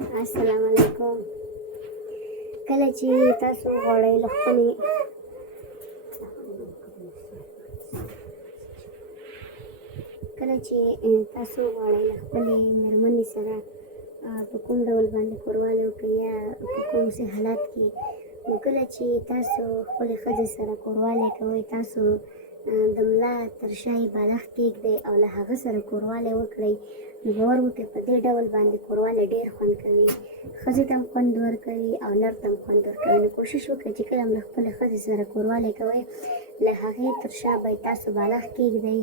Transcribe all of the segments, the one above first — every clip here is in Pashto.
السلام علیکم. کله چې تاسو غواړئ له خپلې مېرمنې سره په کوم ډول باندې کوروالی وکړئ یا په کوم څه حالات کې، نو کله چې تاسو خپلې ښځې سره کوروالی کوئ، تاسو د ملا تر شا یې بالښت کېږدئ او له هغه سره کوروالی وکړئ، نو باور وکړئ په دې ډول باندې کوروالی ډېر خوند کوي. ښځې ته هم خوند ورکوي او نر ته هم خوند ورکوي. نو کوشش وکړئ چې کله هم له خپلې ښځې سره کوروالی کوئ، له هغې تر شا باید تاسو بالښت کېږدئ،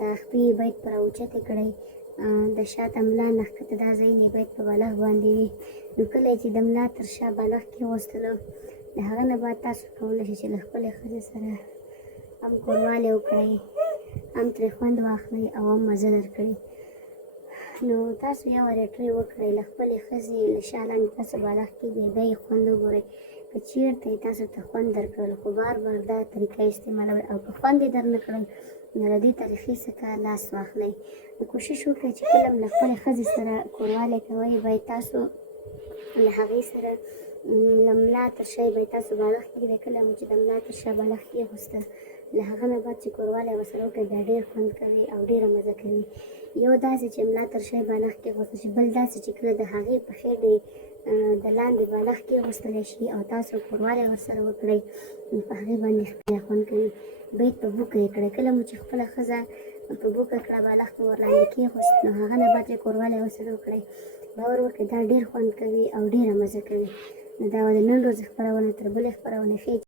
د خپې یې باید پر اوچتې کړئ، د شاته ملا نه ښکته دا ځایونه یې باید په بالښت باندې وي. نو کله چې د ملا تر شا بالښت کېغوستلو، د هغه نه بعد تاسو کولی شئ چې له خپلې ښځې سره هم کوروالی وکړئ، هم ترې خوند واخلئ او هم مزه درکړي. نو تاسو یو وارې ټرای وکړئ، له خپلې ښځې له شا لاندې تاسو بالښت کېږدئ، دا یې خوند وګورئ. که چېرته یې تاسو ته خوند درکړل، خو بار بار دا طریقه استعمالوئ او که خوند یې در نه کړل، نو له دې طریقې څخه لاس واخلئ. نو کوشش وکړئ چې کله هم له خپلې ښځې سره کوروالی کوئ، باید تاسو له هغې سره له ملا تر شا یې باید تاسو بالښت کېږدئ. کله مو چې د ملا تر شا بالښت کېغوسته، له هغه نه بعد چې کوروالی ورسره وکړئ، بیا ډېر خوند کوي او ډېره مزه کوي. یو داسې چې ملا تر شا یې بالښت کېغوسته شي، بل داسې چې کله د هغې پښې د لاندې بالښت کېغوستلی شي او تاسو کوروالی ورسره وکړئ، نو په هغې باندې ډېر خوند کوي. باید په بوکه یې کړئ. کله مو چې خپله ښځه په بوکه کړه، بالښت مو ورلاندې کېغوست، نو هغه نه بعد چې کوروالی ورسره وکړئ، باور وکړئ دا ډېر خوند کوي او ډېره مزه کوي. نو دا وه د نن ورځې خپرونه. تر بلې خپرونې ښې